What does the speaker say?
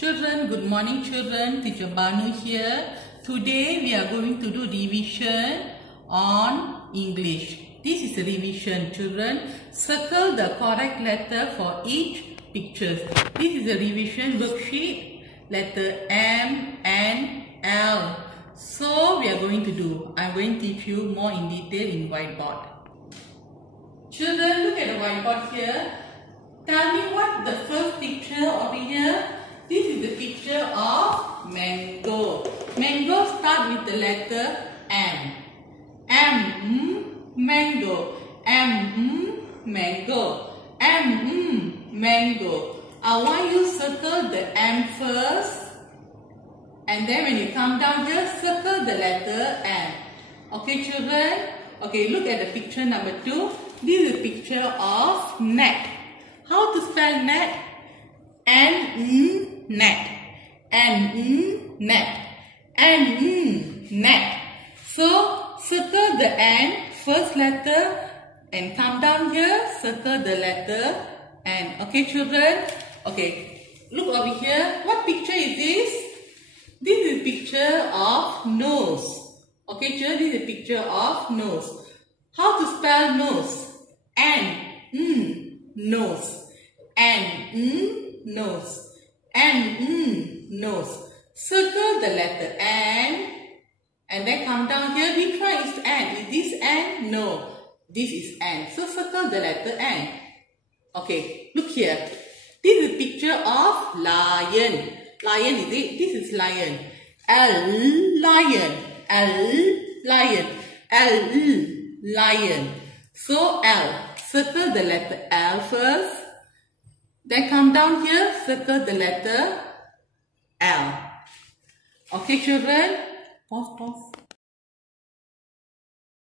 Children, good morning children. Teacher Banu here. Today we are going to do revision on English. This is a revision children. Circle the correct letter for each picture. This is a revision worksheet. Letter M, N, L. So we are going to do. I am going to teach you more in detail in whiteboard. Children, look at the whiteboard here. Tell me what the first picture over here. This is the picture of mango. Mango start with the letter M. M, mango. M, mango. M, mango. I want you to circle the M first. And then when you come down, just circle the letter M. Okay, children? Okay, look at the picture number 2. This is a picture of net. How to spell net? N, net. N, net. N, net. So, circle the N, first letter, and come down here, circle the letter N. Okay, children? Okay, look over here. What picture is this? This is a picture of nose. Okay, children, this is a picture of nose. How to spell nose? N, nose. N, nose. N, nose. Circle the letter N and then come down here. Which one is N? Is this N? No. This is N. So circle the letter N. Okay, look here. This is a picture of lion. Lion is it? This is lion. L, lion. L, lion. L, lion. So L. Circle the letter L first. Then come down here, circle the letter L. Okay, children? Pause.